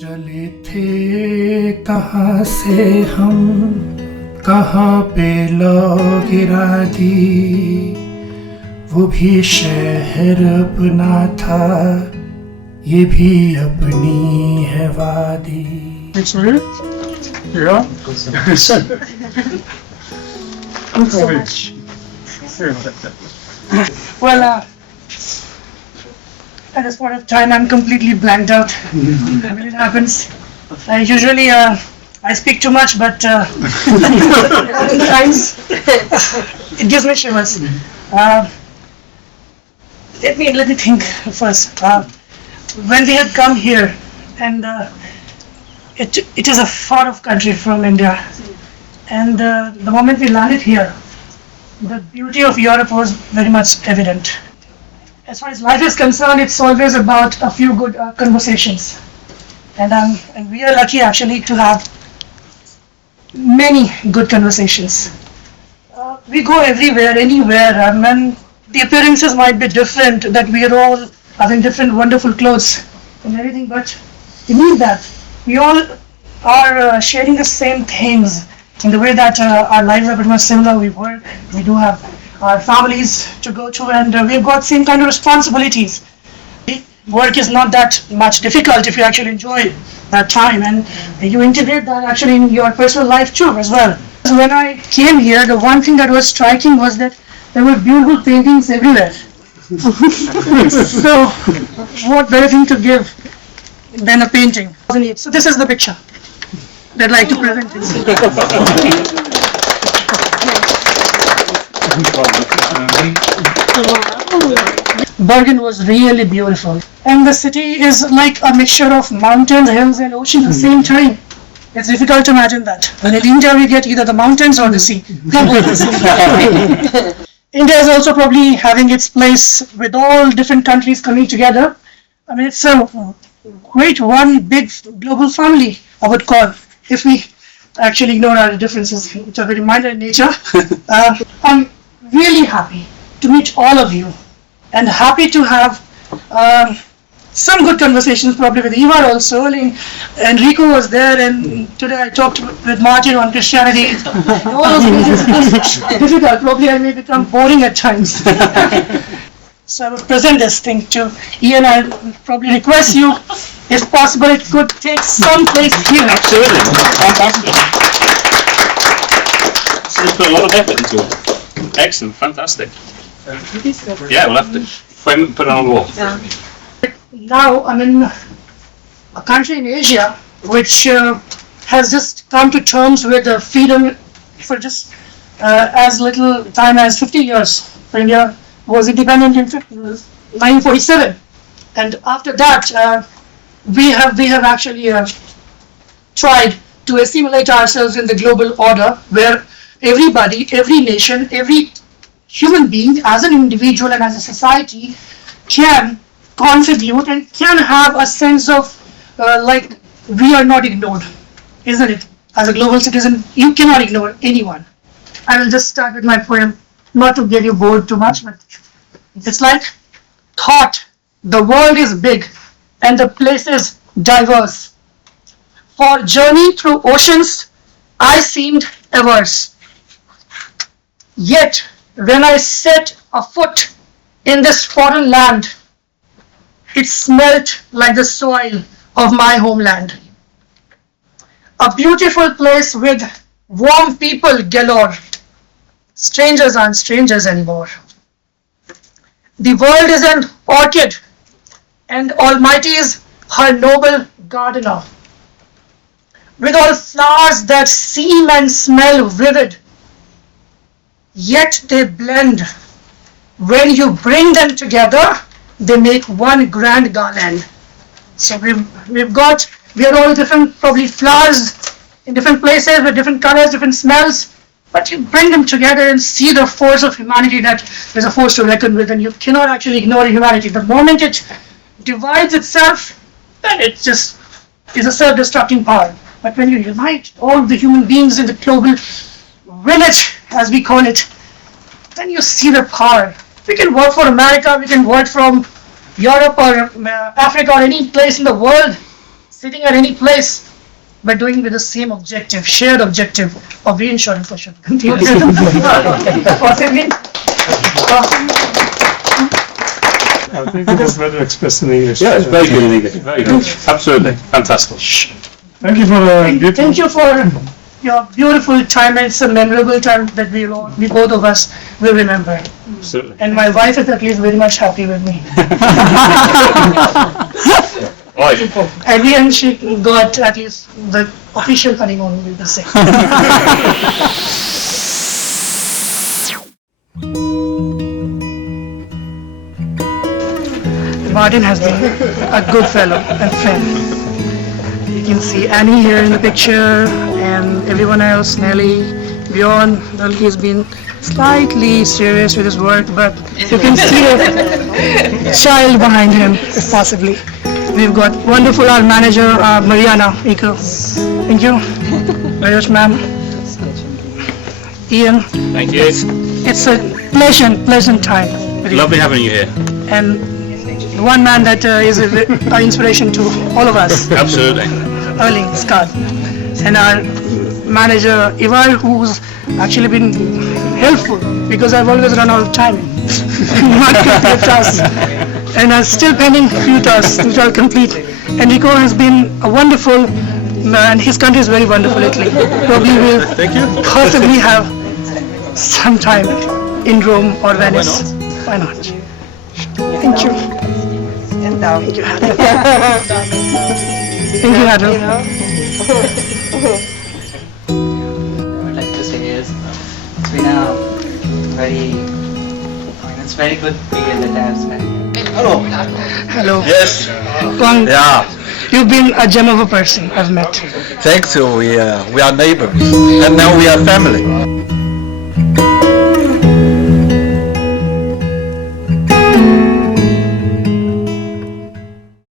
चले थे कहाँ से हम, कहाँ पे लो गिरा दी, वो भी शहर अपना था, ये भी अपनी है वादी. Yeah. Well, at this point of time, I'm completely blanked out. I mean, it happens. Usually, I speak too much, but sometimes it gives me shivers. Let me think first. When we had come here, and it is a far-off country from India, and the moment we landed here, the beauty of Europe was very much evident. As far as life is concerned, it's always about a few good conversations. And we are lucky actually to have many good conversations. We go everywhere, anywhere, and the appearances might be different, that we are all having different wonderful clothes and everything, but it means that we all are sharing the same things in the way that our lives are pretty much similar. We work, we do have our families to go to, and we've got same kind of responsibilities. Work is not that much difficult if you actually enjoy that time, and you integrate that actually in your personal life too as well. When I came here, the one thing that was striking was that there were beautiful paintings everywhere. So what better thing to give than a painting? So this is the picture that I'd like to present this. Bergen was really beautiful, and the city is like a mixture of mountains, hills and ocean at the same time. It's difficult to imagine that. And in India we get either the mountains or the sea. India is also probably having its place with all different countries coming together. I mean, it's a great one big global family, I would call, if we actually ignore our differences, which are very minor in nature. I'm really happy to meet all of you, and happy to have some good conversations probably with Ivar also. Enrico was there, and today I talked with Martin on Christianity. All those things is difficult. Probably I may become boring at times. So I would present this thing to Ian. I probably request you, if possible, it could take some place here. Absolutely. Fantastic. So you put a lot of effort into it. Excellent. Fantastic. Yeah, we'll have to frame it and put it on the wall. Yeah. Now I'm in a country in Asia which has just come to terms with freedom for just as little time as 50 years. India was independent in 1947, and after that we have actually tried to assimilate ourselves in the global order, where everybody, every nation, every human being as an individual and as a society can contribute and can have a sense of like we are not ignored, isn't it? As a global citizen, you cannot ignore anyone. I will just start with my poem, not to get you bored too much, but it's like, thought the world is big and the places diverse. For journey through oceans, I seemed averse. Yet, when I set a foot in this foreign land, it smelt like the soil of my homeland. A beautiful place with warm people galore. Strangers aren't strangers anymore. The world is an orchid, and Almighty is her noble gardener. With all flowers that seem and smell vivid, yet they blend. When you bring them together, they make one grand garland. So we are all different, probably flowers in different places with different colors, different smells, but you bring them together and see the force of humanity, that there's a force to reckon with, and you cannot actually ignore humanity. The moment it divides itself, then it just is a self-destructing power. But when you unite all the human beings in the global village, as we call it, then you see the power. We can work for America, we can work from Europe or Africa or any place in the world. sitting at any place, but doing with the same objective, shared objective of reinsuring for sure. Possibly. I think it was better expressed in English. Yeah, it's very good in English. Very good. Absolutely. Fantastic. Thank you for the beautiful. Thank you for your beautiful time. It's a memorable time that we both of us will remember. Absolutely. And my wife is at least very much happy with me. Right. At the end, she got at least the official honeymoon, we will say. Martin has been a good fellow and friend. You can see Annie here in the picture and everyone else, Nelly, Bjorn. Well, he's been slightly serious with his work, but you can see a child behind him, possibly. We've got wonderful our manager, Mariana Iko. Thank you very much, ma'am. Ian, Thank you. it's a pleasant time with you. Lovely having you here. And one man that is an inspiration to all of us, Absolutely. Erling, Scott, and our manager, Ivar, who's actually been helpful because I've always run out of time. Not complete tasks. And I'm still pending a few tasks which I'll complete. Enrico has been a wonderful man. His country is very wonderful, Italy. Probably will possibly have some time in Rome or Venice. Why not? Thank you. Thank you, Hadley. Thank you, Hadley. I would like to say is it's been a it's very good period that I have spent here. Hello. Yes. Long, Yeah. you've been a gem of a person I've met. Thanks. We are neighbors, and now we are family.